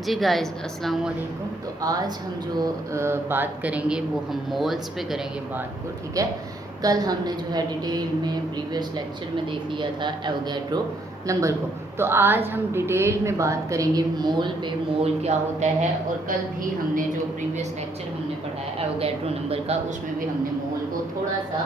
जी guys अस्सलाम वालेकुम। तो आज हम जो बात करेंगे वो हम मोल्स पे करेंगे बात को, ठीक है। कल हमने जो है डिटेल में प्रीवियस लेक्चर में देख लिया था एवोगैड्रो नंबर को। तो आज हम डिटेल में बात करेंगे मोल पे, मोल क्या होता है। और कल भी हमने जो प्रीवियस लेक्चर हमने पढ़ा है एवोगैड्रो नंबर का, उसमें भी हमने मोल को थोड़ा सा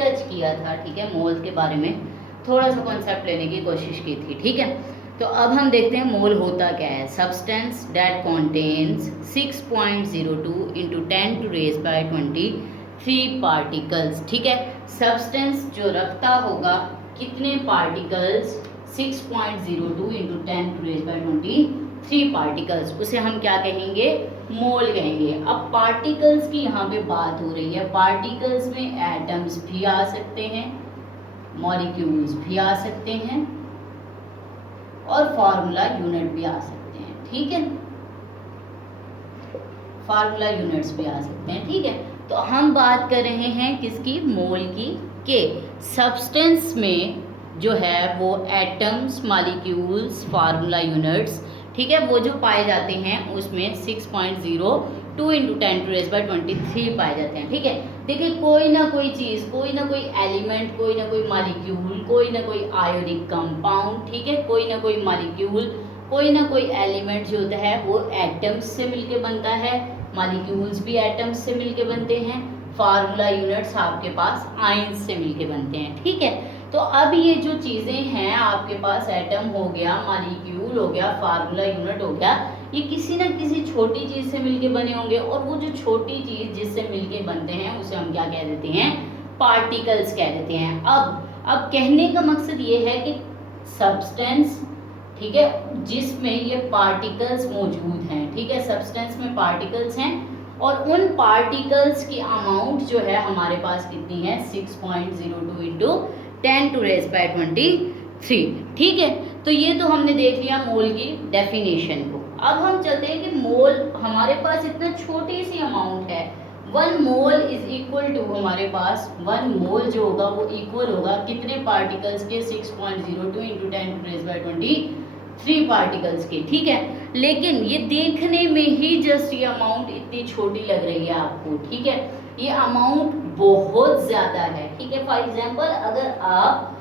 टच किया था, ठीक है। मोल के बारे में थोड़ा सा कॉन्सेप्ट लेने की कोशिश की थी, ठीक है। तो अब हम देखते हैं मोल होता क्या है। Substance that contains 6.02 into 10⁻23 particles, ठीक है। सब्सटेंस जो रखता होगा कितने पार्टिकल्स, 6.02 इंटू 10⁻23 पार्टिकल्स, उसे हम क्या कहेंगे, मोल कहेंगे। अब पार्टिकल्स की यहाँ पे बात हो रही है। पार्टिकल्स में एटम्स भी आ सकते हैं, मॉलिक्यूल्स भी आ सकते हैं और फार्मूला यूनिट भी आ सकते हैं, ठीक है। फार्मूला यूनिट्स भी आ सकते हैं, ठीक है। तो हम बात कर रहे हैं किसकी, मोल की, के सब्सटेंस में जो है वो एटम्स, मॉलिक्यूल्स, फार्मूला यूनिट्स, ठीक है, वो जो पाए जाते हैं उसमें 6.02 इंटू 10⁻23 पाए जाते हैं, ठीक है। देखिए कोई ना कोई चीज़, कोई ना कोई एलिमेंट, कोई ना कोई मॉलिक्यूल, कोई ना कोई आयोनिक कंपाउंड, ठीक है, कोई ना कोई मॉलिक्यूल, कोई ना कोई एलिमेंट जो होता है वो एटम्स से मिलके बनता है, मॉलिक्यूल्स भी एटम्स से मिलके बनते हैं, फार्मूला यूनिट्स आपके पास आयंस से मिलके बनते हैं, ठीक है। तो अब ये जो चीज़ें हैं आपके पास, एटम हो गया, मॉलिक्यूल हो गया, फार्मूला यूनिट हो गया, ये किसी ना किसी छोटी चीज़ से मिलके बने होंगे। और वो जो छोटी चीज़ जिससे मिलके बनते हैं उसे हम क्या कह देते हैं, पार्टिकल्स कह देते हैं। अब कहने का मकसद ये है कि सब्सटेंस, ठीक है, जिसमें ये पार्टिकल्स मौजूद हैं, ठीक है, सब्सटेंस में पार्टिकल्स हैं और उन पार्टिकल्स की अमाउंट जो है हमारे पास कितनी है, 6.02 इंटू 10⁻23, ठीक है। तो ये तो हमने देख लिया मोल की डेफिनेशन को। अब हम चलते हैं कि मोल हमारे पास इतना छोटी सी अमाउंट है, 1 मोल इज इक्वल टू, हमारे पास 1 मोल जो होगा वो इक्वल होगा कितने पार्टिकल्स के, 6.02 इंटू 10⁻23 पार्टिकल्स के, ठीक है। लेकिन ये देखने में ही जस्ट ये अमाउंट इतनी छोटी लग रही है आपको, ठीक है, ये अमाउंट बहुत ज़्यादा है, ठीक है। फॉर एग्जांपल अगर आप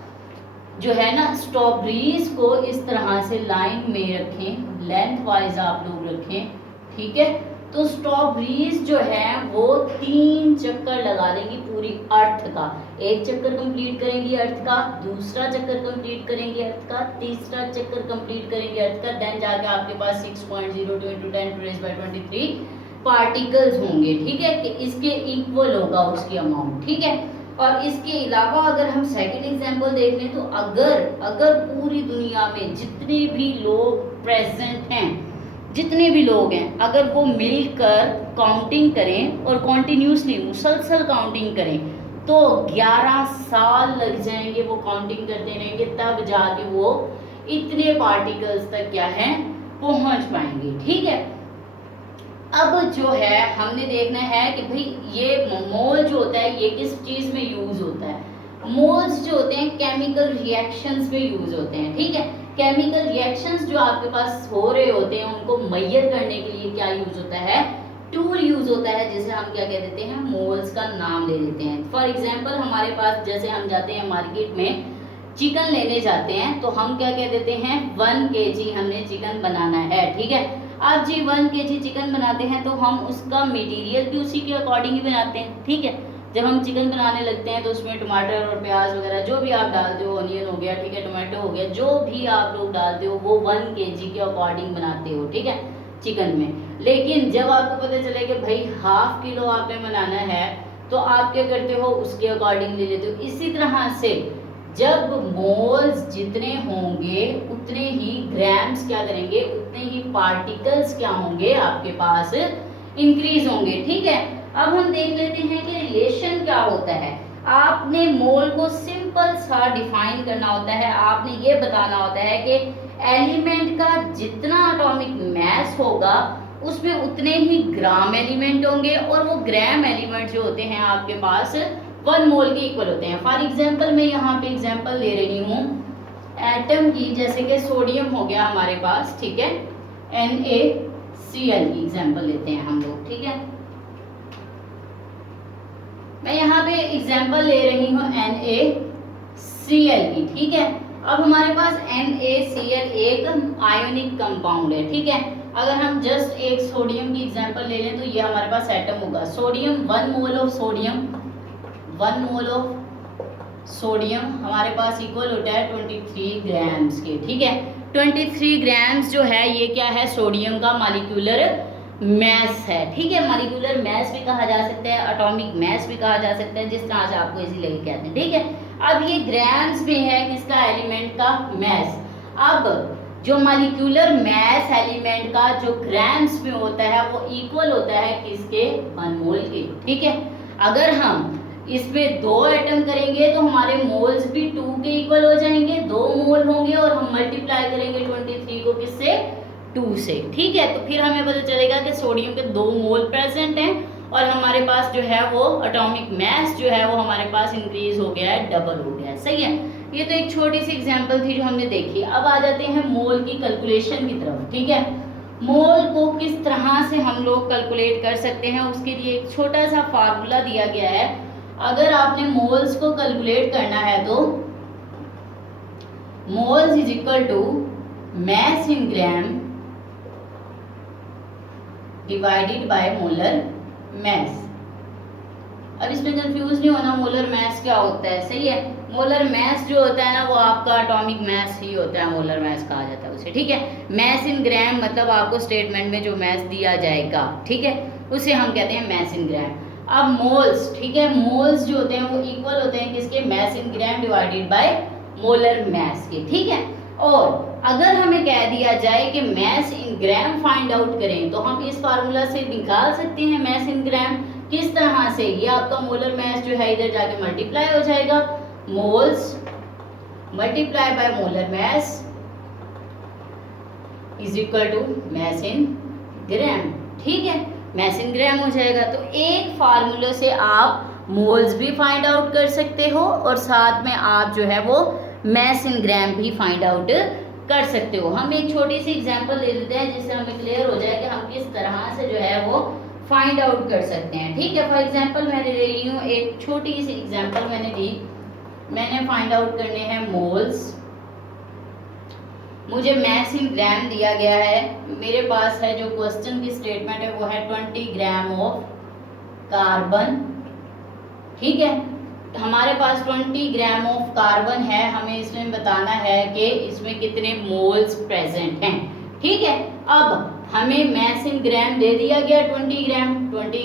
जो है ना स्ट्रॉबेरीज को इस तरह से लाइन में रखें, लेंथ वाइज आप लोग रखें, ठीक है, तो स्ट्रॉबेरीज जो है वो 3 चक्कर लगा देंगी पूरी अर्थ का। एक चक्कर कंप्लीट करेंगी अर्थ का, दूसरा चक्कर कंप्लीट करेंगी अर्थ का, तीसरा चक्कर कंप्लीट करेंगी अर्थ का, देन जाके आपके पास 6.02 इंटू 10⁻23 पार्टिकल्स होंगे, ठीक है, कि इसके इक्वल होगा उसकी अमाउंट, ठीक है। और इसके अलावा अगर हम सेकंड एग्जांपल देख लें तो अगर पूरी दुनिया में जितने भी लोग प्रेजेंट हैं, जितने भी लोग हैं, अगर वो मिलकर काउंटिंग करें और कॉन्टिन्यूसली मुसलसल काउंटिंग करें तो 11 साल लग जाएंगे, वो काउंटिंग करते रहेंगे, तब जाके वो इतने पार्टिकल्स तक क्या है पहुंच पाएंगे, ठीक है। अब जो है हमने देखना है कि भाई ये मोल जो होता है ये किस चीज़ में यूज़ होता है। मोल्स जो होते हैं केमिकल रिएक्शंस में यूज़ होते हैं, ठीक है। केमिकल रिएक्शंस जो आपके पास हो रहे होते हैं उनको मेजर करने के लिए क्या यूज़ होता है, टूल यूज़ होता है, जिसे हम क्या कह देते हैं, मोल्स का नाम ले देते हैं। फॉर एग्जाम्पल हमारे पास जैसे हम जाते हैं मार्केट में चिकन लेने जाते हैं तो हम क्या कह देते हैं, 1 kg हमने चिकन बनाना है, ठीक है। आप जी 1 kg चिकन बनाते हैं तो हम उसका मटेरियल भी उसी के अकॉर्डिंग ही बनाते हैं, ठीक है। जब हम चिकन बनाने लगते हैं तो उसमें टमाटर और प्याज वगैरह जो भी आप डालते हो, ऑनियन हो गया, ठीक है, टमाटो हो गया, जो भी आप लोग डालते हो वो 1 kg के अकॉर्डिंग बनाते हो, ठीक है, चिकन में। लेकिन जब आपको पता चले कि भाई ½ किलो आपने बनाना है तो आप क्या करते हो, उसके अकॉर्डिंग ले लेते हो। इसी तरह से जब मोल्स जितने होंगे उतने ही ग्राम्स क्या करेंगे, उतने ही पार्टिकल्स क्या होंगे आपके पास इंक्रीज होंगे, ठीक है। अब हम देख लेते हैं कि रिलेशन क्या होता है। आपने मोल को सिंपल सा डिफाइन करना होता है। आपने ये बताना होता है कि एलिमेंट का जितना एटॉमिक मास होगा उसमें उतने ही ग्राम एलिमेंट होंगे और वो ग्राम एलिमेंट जो होते हैं आपके पास 1 मोल के इक्वल होते हैं। फॉर एग्जाम्पल मैं यहाँ पे एग्जाम्पल ले रही हूँ एटम की, जैसे कि सोडियम हो गया हमारे पास, ठीक है, NaCl की एग्जाम्पल लेते हैं हम लोग, ठीक है। मैं यहाँ पे एग्जाम्पल ले रही हूँ NaCl की, ठीक है। अब हमारे पास NaCl एक आयोनिक कंपाउंड है, ठीक है। अगर हम जस्ट एक सोडियम की एग्जांपल ले लें तो ये हमारे पास एटम होगा सोडियम, 1 मोल ऑफ सोडियम हमारे पास इक्वल होता है 23 ग्राम्स के, ठीक है। 23 ग्राम्स जो है ये क्या है, सोडियम का मॉलिक्यूलर मैस है, ठीक है। मॉलिक्यूलर मैस भी कहा जा सकता है, एटॉमिक मैस भी कहा जा सकता है, जिस तरह से आपको इजी लगे कहते हैं, ठीक है। अब ये ग्राम्स में है किसका, एलिमेंट का मैस। अब जो मॉलिक्यूलर मैस एलिमेंट का जो ग्राम्स में होता है वो इक्वल होता है किसके, 1 मोल के, ठीक है। अगर हम इसमें 2 एटम करेंगे तो हमारे मोल्स भी 2 के इक्वल हो जाएंगे, 2 मोल होंगे और हम मल्टीप्लाई करेंगे 23 को किससे, 2 से, ठीक है। तो फिर हमें पता चलेगा कि सोडियम के 2 मोल प्रेजेंट हैं और हमारे पास जो है वो एटॉमिक मैस जो है वो हमारे पास इंक्रीज हो गया है, डबल हो गया है, सही है। ये तो एक छोटी सी एग्जांपल थी जो हमने देखी। अब आ जाते हैं मोल की कैलकुलेशन की तरफ, ठीक है। मोल को किस तरह से हम लोग कैलकुलेट कर सकते हैं, उसके लिए एक छोटा सा फार्मूला दिया गया है। अगर आपने मोल्स को कैलकुलेट करना है तो moles is equal to mass in gram divided by molar mass. अब इसमें कंफ्यूज नहीं होना, मोलर मैस क्या होता है, सही है। मोलर मैस जो होता है ना वो आपका एटॉमिक मैस ही होता है, मोलर मैस कहा जाता है उसे, ठीक है। मैस इन ग्राम मतलब आपको स्टेटमेंट में जो मैस दिया जाएगा, ठीक है, उसे हम कहते हैं मैस इन ग्राम। अब मोल्स, ठीक है, मोल्स जो होते हैं वो इक्वल होते हैं किसके, mass in gram divided by molar mass के, ठीक है। और अगर हमें कह दिया जाए कि mess in gram find out करें तो हम इस फार्मूला से निकाल सकते हैं मैस इन ग्राम। किस तरह से, ये आपका मोलर मैस जो है इधर जाके मल्टीप्लाई हो जाएगा, moles multiply by molar mass is equal to mass in gram, ठीक है, मैस इन ग्राम हो जाएगा। तो एक फार्मूले से आप मोल्स भी फाइंड आउट कर सकते हो और साथ में आप जो है वो मैस इन ग्राम भी फाइंड आउट कर सकते हो। हम एक छोटी सी एग्जांपल ले लेते हैं जिससे हमें क्लियर हो जाए कि हम किस तरह से जो है वो फाइंड आउट कर सकते हैं, ठीक है। फॉर एग्जांपल मैंने ले ली हूँ, एक छोटी सी एग्जांपल मैंने ली, मैंने फाइंड आउट करने हैं मोल्स। मुझे मैस इन ग्राम दिया गया है, मेरे पास है जो क्वेश्चन की स्टेटमेंट है वो है 20 ग्राम ऑफ कार्बन, ठीक है। हमारे पास 20 ग्राम ऑफ कार्बन है, हमें इसमें बताना है कि इसमें कितने मोल्स प्रेजेंट हैं, ठीक है। अब हमें मैस इन ग्राम दे दिया गया 20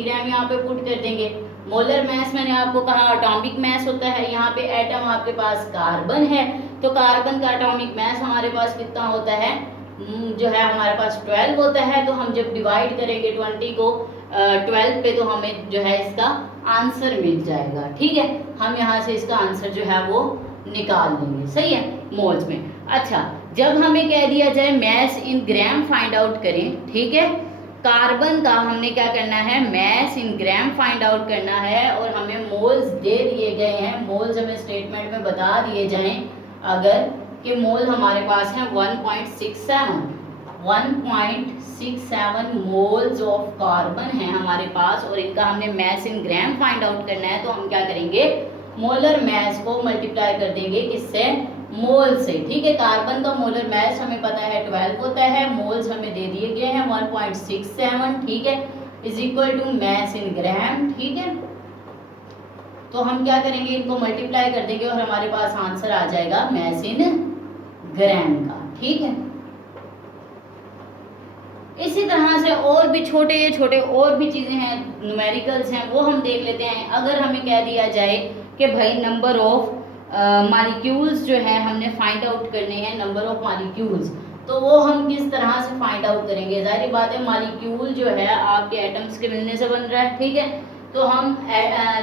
ग्राम यहाँ पे पुट कर देंगे। मोलर मैस मैंने आपको कहा एटॉमिक मैस होता है, यहाँ पे एटम आपके पास कार्बन है तो कार्बन का एटॉमिक मैस हमारे पास कितना होता है, जो है हमारे पास 12 होता है। तो हम जब डिवाइड करेंगे 20 को 12 पे तो हमें जो है इसका आंसर मिल जाएगा, ठीक है। हम यहाँ से इसका आंसर जो है वो निकाल लेंगे, सही है, मोल्स में। अच्छा, जब हमें कह दिया जाए mess in gram find out करें, ठीक है, कार्बन का हमने क्या करना है, mess in gram find out करना है और हमें मोल्स दे दिए गए हैं। मोल्स हमें स्टेटमेंट में बता दिए जाएं अगर कि मोल हमारे पास है 1.67 मोल्स ऑफ कार्बन है हमारे पास और इनका हमने mess in gram find out करना है। तो हम क्या करेंगे, मोलर मैस को मल्टीप्लाई कर देंगे किससे, मोल से, ठीक है। कार्बन का मोलर मैस हमें पता है 12 होता है, मोल्स हमें दे दिए गए हैं 1.67, ठीक है, is equal to mass in gram, ठीक है। तो हम क्या करेंगे, इनको मल्टीप्लाई कर देंगे और हमारे पास आंसर आ जाएगा मैस इन ग्राम का, ठीक है। इसी तरह से और भी छोटे छोटे और भी चीज़ें हैं, न्यूमेरिकल्स हैं, वो हम देख लेते हैं। अगर हमें कह दिया जाए कि भाई नंबर ऑफ मॉलिक्यूल्स जो है हमने फाइंड आउट करने हैं, नंबर ऑफ मॉलिक्यूल्स, तो वो हम किस तरह से फाइंड आउट करेंगे। जाहिर बात है मॉलिक्यूल जो है आपके एटम्स के मिलने से बन रहा है, ठीक है। तो हम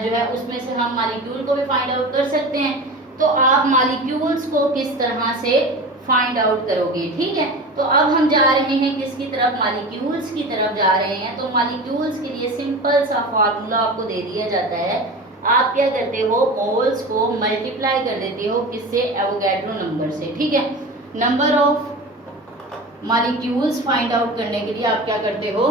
जो है उसमें से हम मॉलिक्यूल को भी फाइंड आउट कर सकते हैं। तो आप मॉलिक्यूल्स को किस तरह से फाइंड आउट करोगे, ठीक है। तो अब हम जा रहे हैं किसकी तरफ, मॉलिक्यूल्स की तरफ जा रहे हैं। तो मॉलिक्यूल्स के लिए सिंपल सा फार्मूला आपको दे दिया जाता है। आप क्या करते हो, मोल्स को मल्टीप्लाई कर देते हो किससे, एवोगैड्रो नंबर से, ठीक है। Number of molecules find out करने के लिए आप क्या करते हो,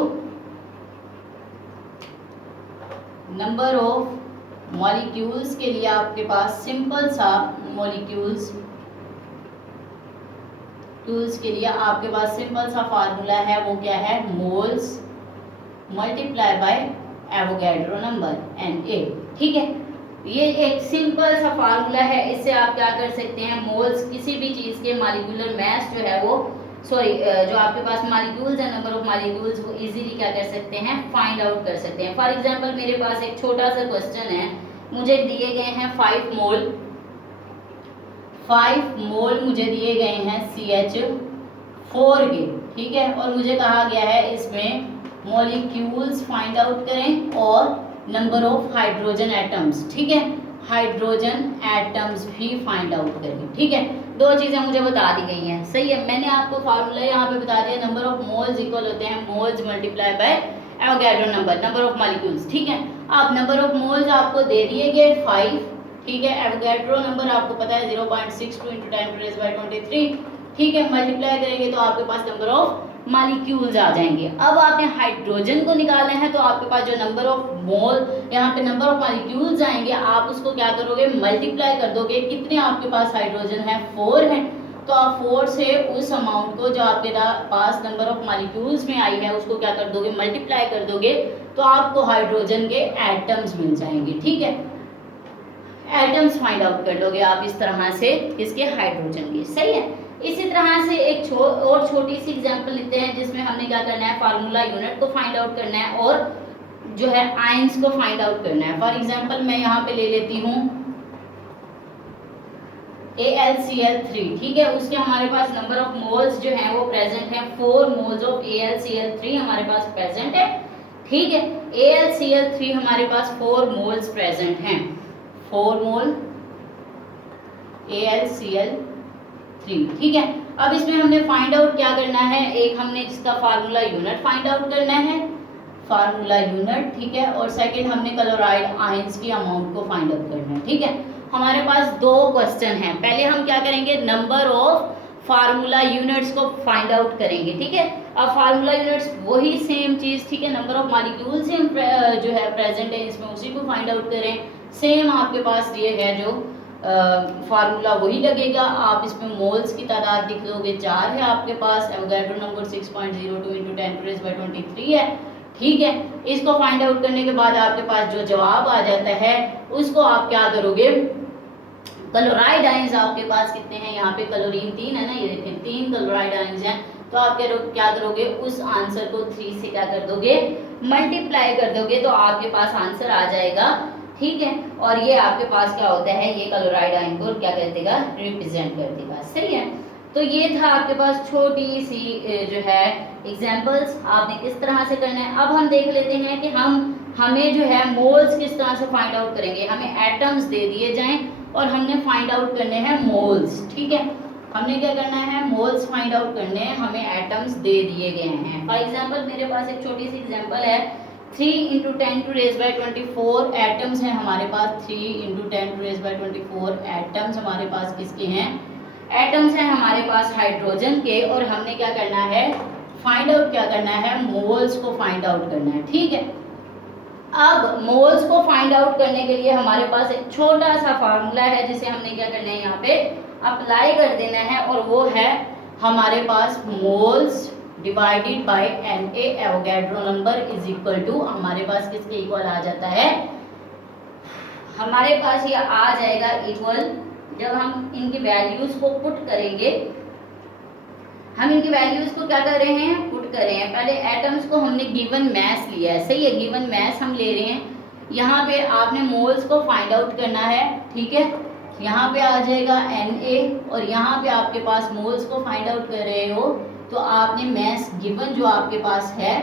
नंबर ऑफ मॉलिक्यूल्स के लिए आपके पास सिंपल सा मॉलिक्यूल्स के लिए आपके पास सिंपल सा फार्मूला है, वो क्या है, moles multiply bye Avogadro number Na। ठीक है, ये एक सिंपल सा फार्मूला है। इससे आप क्या कर सकते हैं, मोल्स किसी भी चीज़ के मॉलिक्यूलर मास जो है वो जो आपके पास मॉलिक्यूल्स है, नंबर ऑफ मॉलिक्यूल्स, वो इजीली क्या कर सकते हैं, फाइंड आउट कर सकते हैं। फॉर एग्जांपल मेरे पास एक छोटा सा क्वेश्चन है, मुझे दिए गए हैं 5 मोल मुझे दिए गए हैं CH4 के, ठीक है, और मुझे कहा गया है इसमें मॉलिक्यूल्स फाइंड आउट करें और नंबर ऑफ हाइड्रोजन एटम्स, ठीक है, हाइड्रोजन एटम्स भी फाइंड आउट करें। ठीक है, दो चीज़ें मुझे बता दी गई हैं, सही है। मैंने आपको फार्मूला यहाँ पे बता दिया, नंबर ऑफ मोल्स इक्वल होते हैं moles multiply bye Avogadro number of molecules. ठीक है, अब नंबर ऑफ मोल्स आपको दे दिए गए 5, ठीक है, एवोगैड्रो नंबर आपको पता है 0.62 × 10⁻23, ठीक है, मल्टीप्लाई करेंगे तो आपके पास नंबर ऑफ मॉलिक्यूल्स आ जाएंगे। अब आपने हाइड्रोजन को निकालना है तो आपके पास जो नंबर ऑफ मोल यहाँ पे नंबर ऑफ मॉलिक्यूल्स आएंगे, आप उसको क्या करोगे, मल्टीप्लाई कर दोगे। कितने आपके पास हाइड्रोजन है, 4 है, तो आप 4 से उस अमाउंट को जो आपके पास नंबर ऑफ मॉलिक्यूल्स में आई है उसको क्या कर दोगे, मल्टीप्लाई कर दोगे, तो आपको हाइड्रोजन के एटम्स मिल जाएंगे। ठीक है, एटम्स फाइंड आउट कर लोगे आप इस तरह से इसके हाइड्रोजन के, सही है। इसी तरह से एक और छोटी सी एग्जांपल लेते हैं जिसमें हमने क्या करना है, फार्मूला यूनिट को फाइंड आउट करना है और जो है आयंस को फाइंड आउट करना है। फॉर एग्जांपल मैं यहाँ पे ले लेती हूँ AlCl3, ठीक है, उसके हमारे पास नंबर ऑफ मोल्स जो है वो प्रेजेंट है, 4 मोल्स ऑफ AlCl3 हमारे पास प्रेजेंट है। ठीक है, AlCl3 हमारे पास 4 मोल्स प्रेजेंट हैं, 4 मोल AlCl3। ठीक है, अब इसमें हमने फाइंड आउट क्या करना है, एक हमने इसका फार्मूला यूनिट फाइंड आउट करना है, फार्मूला यूनिट, ठीक है, और सेकंड हमने क्लोराइड आयंस की अमाउंट को फाइंड आउट करना है। ठीक है, हमारे पास 2 क्वेश्चन हैं, पहले हम क्या करेंगे, नंबर ऑफ फार्मूला यूनिट्स को फाइंड आउट करेंगे। ठीक है, अब फार्मूला यूनिट्स वही सेम चीज, ठीक है, नंबर ऑफ मॉलिक्यूल्स जो है प्रेजेंट है इसमें, उसी को फाइंड आउट करें। सेम आपके पास ये है जो फार्मूला वही लगेगा, आप इसमें मोल्स की तादाद लिख दोगे, 4 है आपके पास, एवोगैड्रो नंबर 6.02 × 10⁻23 है। ठीक है, इसको फाइंड आउट करने के बाद आपके पास जो जवाब आ जाता है उसको आप क्या करोगे, क्लोराइड आयंस आपके पास कितने हैं, यहाँ पे क्लोरीन 3 है ना, ये देखिए 3 क्लोराइड आयंस हैं, तो आप क्या करोगे, उस आंसर को 3 से क्या कर दोगे, मल्टीप्लाई कर दोगे, तो आपके पास आंसर आ जाएगा। ठीक है, और ये आपके पास क्या होता है, ये क्लोराइड आयन को क्या कर देगा, रिप्रेजेंट कर देगा, सही है। तो ये था आपके पास छोटी सी जो है एग्जांपल्स, आपने किस तरह से करना है। अब हम देख लेते हैं कि हमें जो है मोल्स किस तरह से फाइंड आउट करेंगे। हमें एटम्स दे दिए जाएं और हमने फाइंड आउट करने हैं मोल्स। ठीक है, हमने क्या करना है, मोल्स फाइंड आउट करने हैं, हमें एटम्स दे दिए गए हैं। फॉर एग्जाम्पल मेरे पास एक छोटी सी एग्जाम्पल है, 3 × 10⁻24 एटम्स हैं हमारे पास, 3 × 10⁻24 एटम्स हमारे पास किसके हैं, एटम्स हैं हमारे पास हाइड्रोजन के, और हमने क्या करना है, फाइंड आउट क्या करना है, मोल्स को फाइंड आउट करना है। ठीक है, अब मोल्स को फाइंड आउट करने के लिए हमारे पास एक छोटा सा फार्मूला है जिसे हमने क्या करना है, यहाँ पे अप्लाई कर देना है, और वो है हमारे पास moles divided by Na Avogadro number is equal to, हमारे पास किसके इक्वल आ जाता है, हमारे पास ये आ जाएगा इक्वल, जब हम इनकी वैल्यूज को पुट करेंगे, हम इनकी वैल्यूज को क्या कर रहे हैं, पुट कर रहे हैं। पहले एटम्स को हमने गिवन मैस लिया है, सही है, गिवन मैस हम ले रहे हैं, यहाँ पे आपने मोल्स को फाइंड आउट करना है। ठीक है, यहाँ पे आ जाएगा Na, और यहाँ पे आपके पास मोल्स को फाइंड आउट कर रहे हो तो आपने मैस गिवन जो आपके पास है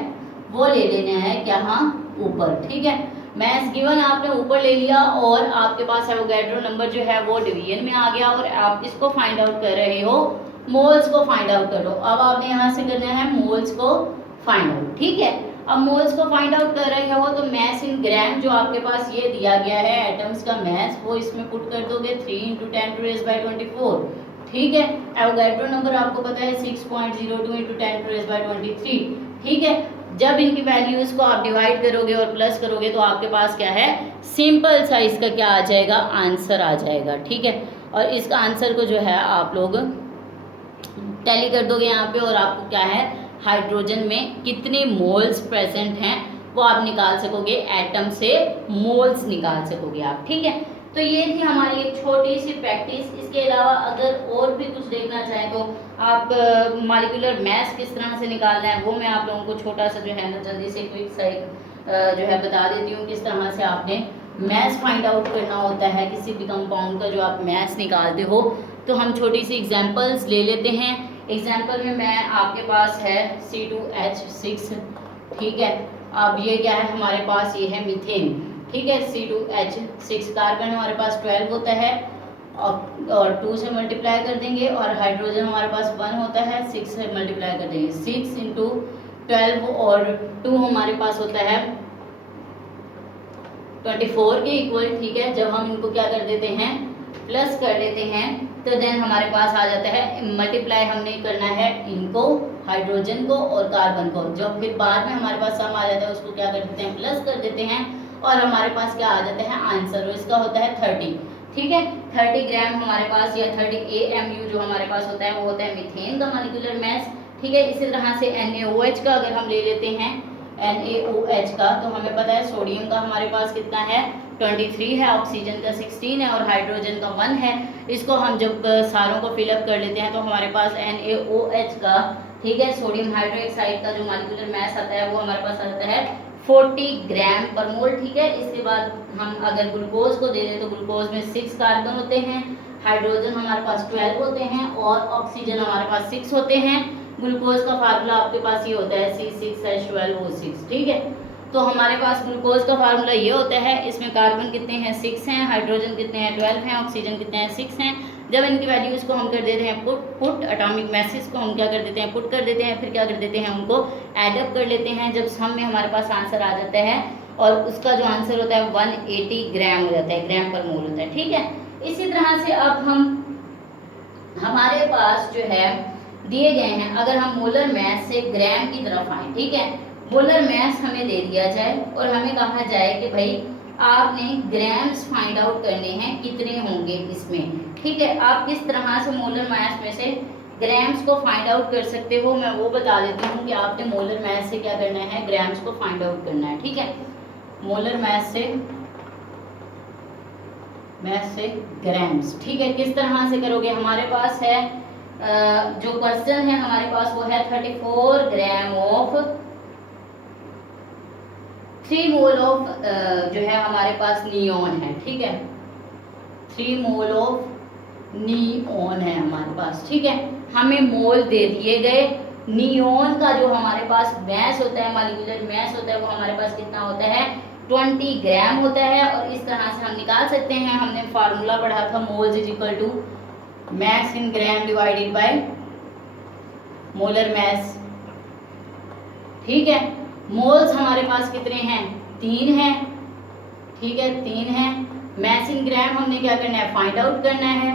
वो ले लेना है, क्या, हाँ, ऊपर। ठीक है, मैस गिवन आपने ऊपर ले लिया और आपके पास एवोगैड्रो नंबर जो है वो डिवीजन में आ गया, और आप इसको फाइंड आउट कर रहे हो, मोल्स को फाइंड आउट करो। अब आपने यहाँ से करना है मोल्स को फाइंड आउट। ठीक है, अब मोल्स को फाइंड आउट कर रहे हो तो मैस इन ग्राम जो आपके पास ये दिया गया है एटम्स का मैस, वो इसमें पुट कर दोगे, 3 × 10⁻24। ठीक है। एवोगैड्रो नंबर आपको पता है 6.02 × 10⁻23, ठीक है। जब इनकी वैल्यूज़ को आप डिवाइड करोगे और प्लस करोगे तो आपके पास क्या है, सिंपल सा इसका क्या आ जाएगा, आंसर आ जाएगा, ठीक है। और इसका आंसर को जो है आप लोग टैली कर दोगे यहाँ पे, और आपको क्या है, हाइड्रोजन में कितने मोल्स प्रेजेंट हैं वो आप निकाल सकोगे, एटम से मोल्स निकाल सकोगे आप, ठीक है। तो ये थी हमारी एक छोटी सी प्रैक्टिस। इसके अलावा अगर और भी कुछ देखना चाहें तो आप मॉलिक्यूलर मास किस तरह से निकालना है वो मैं आप लोगों को छोटा सा जो है ना जल्दी से क्विक सा जो है बता देती हूँ, किस तरह से आपने मास फाइंड आउट करना होता है किसी भी कंपाउंड का जो आप मास निकालते हो। तो हम छोटी सी एग्जांपल्स ले लेते हैं। एग्जांपल में मैं आपके पास है C2H6, ठीक है। अब ये क्या है हमारे पास, ये है मीथेन, ठीक है। C2H6 कार्बन हमारे पास 12 होता है और 2 से मल्टीप्लाई कर देंगे, और हाइड्रोजन हमारे पास 1 होता है, 6 से मल्टीप्लाई कर देंगे, 6 × 12 और 2 हमारे पास होता है 24 के इक्वल, ठीक है। जब हम इनको क्या कर देते हैं, प्लस कर लेते हैं, तो देन हमारे पास आ जाता है, मल्टीप्लाई हमने करना है इनको, हाइड्रोजन को और कार्बन को। जब फिर बाद में हमारे पास सम आ जाता है उसको क्या कर देते हैं, प्लस कर देते हैं, और हमारे पास क्या आ जाता है, आंसर। इसका होता है 30, ठीक है। 30 ग्राम हमारे पास, या 30 AMU जो हमारे पास होता है वो होता है मीथेन का मॉलिक्यूलर मास, ठीक है। इसी तरह से NaOH का अगर हम ले लेते हैं, NaOH का, तो हमें पता है सोडियम का हमारे पास कितना है, 23 है, ऑक्सीजन का 16 है और हाइड्रोजन का 1 है। इसको हम जब सारों को फिलअप कर लेते हैं तो हमारे पास NaOH का, ठीक है, सोडियम हाइड्रोक्साइड का जो मॉलिक्यूलर मास आता है वो हमारे पास आता है 40 ग्राम पर मोल, ठीक है। इसके बाद हम अगर ग्लूकोज को दे दें तो ग्लूकोज में 6 कार्बन होते हैं, हाइड्रोजन हमारे पास 12 होते हैं और ऑक्सीजन हमारे पास 6 होते हैं। ग्लूकोज का फार्मूला आपके पास ये होता है C6H12O6, ठीक है। तो हमारे पास ग्लूकोज का फार्मूला ये होता है, इसमें कार्बन कितने हैं, 6 हैं, हाइड्रोजन कितने हैं, 12 हैं, ऑक्सीजन कितने हैं, 6 हैं। जब इनकी वैल्यूज़ को हम कर देते हैं पुट एटॉमिक मैसेज को हम क्या कर देते हैं, पुट कर देते हैं, फिर क्या कर देते हैं, उनको एडअप कर लेते हैं। जब सम में हमारे पास आंसर आ जाता है और उसका जो आंसर होता है 180 ग्राम हो जाता है, ग्राम पर मोल होता है, ठीक है। इसी तरह से अब हमारे पास जो है दिए गए हैं, अगर हम मोलर मास से ग्राम की तरफ आए, ठीक है, मोलर मास हमें दे दिया जाए और हमें कहा जाए कि भाई आपने ग्राम्स फाइंड आउट करने हैं कितने होंगे इसमें, ठीक है। आप किस तरह से मोलर मास में से ग्राम्स को फाइंड आउट कर सकते हो, मैं वो बता देती हूँ कि आपने मोलर मास से क्या करना है, ग्राम्स को फाइंड आउट करना है, ठीक है। मोलर मास से ग्राम्स, ठीक है, किस तरह से करोगे, हमारे पास है जो क्वेश्चन है हमारे पास वो है 34 ग्राम ऑफ 3 मोल ऑफ जो है हमारे पास नियोन है, ठीक है, 3 मोल ऑफ नियोन है हमारे पास, ठीक है। हमें मोल दे दिए गए, नियोन का जो हमारे पास मास होता है, मॉलिक्यूलर मास होता है, वो हमारे पास कितना होता है, 20 ग्राम होता है। और इस तरह से हम निकाल सकते हैं, हमने फार्मूला पढ़ा था, moles is equal to mass in gram divided by molar mass, ठीक है। मोल्स हमारे पास कितने हैं, 3 हैं, ठीक है, 3 हैं। मास इन ग्राम हमने क्या करना है, फाइंड आउट करना है।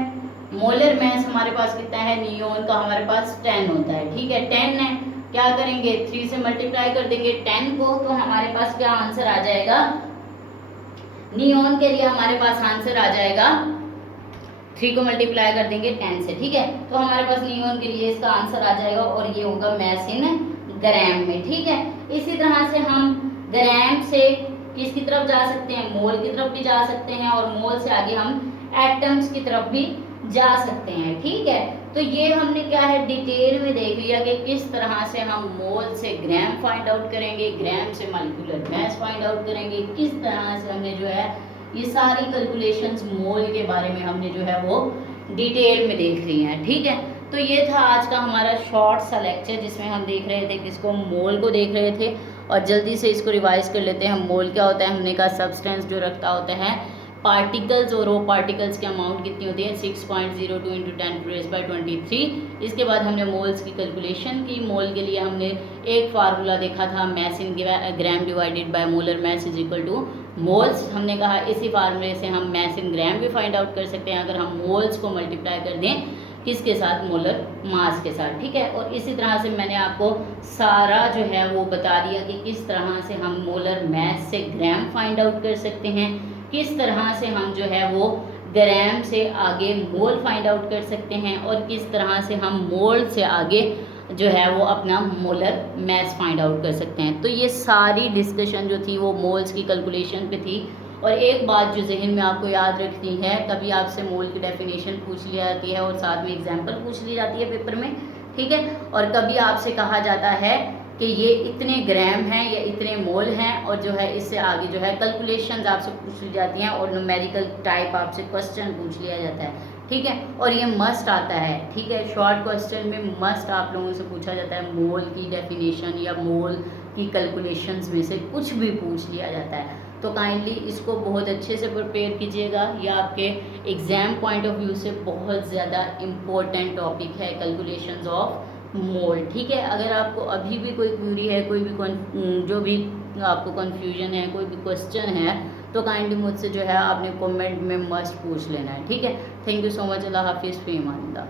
मोलर मास हमारे पास कितना है, नियोन का हमारे पास 10 होता है, ठीक है, 10 है। क्या करेंगे, 3 से मल्टीप्लाई कर देंगे 10 को, तो हमारे पास क्या आंसर आ जाएगा, नियोन के लिए हमारे पास आंसर आ जाएगा, 3 को मल्टीप्लाई कर देंगे 10 से, ठीक है। तो हमारे पास नियोन के लिए इसका आंसर आ जाएगा और ये होगा मास इन ग्राम में, ठीक है। इसी तरह से हम ग्राम से किसकी तरफ जा सकते हैं, मोल की तरफ भी जा सकते हैं, और मोल से आगे हम एटम्स की तरफ भी जा सकते हैं, ठीक है। तो ये हमने क्या है, डिटेल में देख लिया कि किस तरह से हम मोल से ग्राम फाइंड आउट करेंगे, ग्राम से मॉलिक्यूलर मास फाइंड आउट करेंगे, किस तरह से हमने जो है ये सारी कैलकुलेशंस मोल के बारे में हमने जो है वो डिटेल में देख ली हैं, ठीक है। तो ये था आज का हमारा शॉर्ट सा लेक्चर जिसमें हम देख रहे थे किसको, मोल को देख रहे थे। और जल्दी से इसको रिवाइज कर लेते हैं, हम मोल क्या होता है, हमने कहा सब्सटेंस जो रखता होता है पार्टिकल्स, और वो पार्टिकल्स की अमाउंट कितनी होती है, 6.02 × 10⁻23। इसके बाद हमने मोल्स की कैलकुलेशन की, मोल के लिए हमने एक फार्मूला देखा था, mass in gram divided by molar mass is equal to moles. हमने कहा इसी फार्मूले से हम मास इन ग्राम भी फाइंड आउट कर सकते हैं अगर हम मोल्स को मल्टीप्लाई कर दें किसके साथ, मोलर मास के साथ, ठीक है। और इसी तरह से मैंने आपको सारा जो है वो बता दिया कि किस तरह से हम मोलर मास से ग्राम फाइंड आउट कर सकते हैं, किस तरह से हम जो है वो ग्राम से आगे मोल फाइंड आउट कर सकते हैं, और किस तरह से हम मोल से आगे जो है वो अपना मोलर मास फाइंड आउट कर सकते हैं। तो ये सारी डिस्कशन जो थी वो मोल्स की कैलकुलेशन पे थी। और एक बात जो जहन में आपको याद रखनी है, कभी आपसे मोल की डेफिनेशन पूछ ली जाती है और साथ में एग्जांपल पूछ ली जाती है पेपर में, ठीक है। और कभी आपसे कहा जाता है कि ये इतने ग्राम हैं या इतने मोल हैं, और जो है इससे आगे जो है कैलकुलेशंस आपसे पूछ ली जाती हैं और न्यूमेरिकल टाइप आपसे क्वेश्चन पूछ लिया जाता है, ठीक है। और ये मस्ट आता है, ठीक है, शॉर्ट क्वेश्चन में मस्ट आप लोगों से पूछा जाता है मोल की डेफिनेशन या मोल की कैलकुलेशंस में से कुछ भी पूछ लिया जाता है। तो काइंडली इसको बहुत अच्छे से प्रिपेयर कीजिएगा, यह आपके एग्ज़ाम पॉइंट ऑफ व्यू से बहुत ज़्यादा इम्पोर्टेंट टॉपिक है, कैलकुलेशंस ऑफ मोल, ठीक है। अगर आपको अभी भी कोई क्वेरी है, कोई भी जो भी आपको कन्फ्यूजन है, कोई भी क्वेश्चन है, तो काइंडली मुझसे जो है आपने कमेंट में मस्ट पूछ लेना है, ठीक है। Thank you so much. अल्लाह हाफिज़, फ़ी अमान अल्लाह।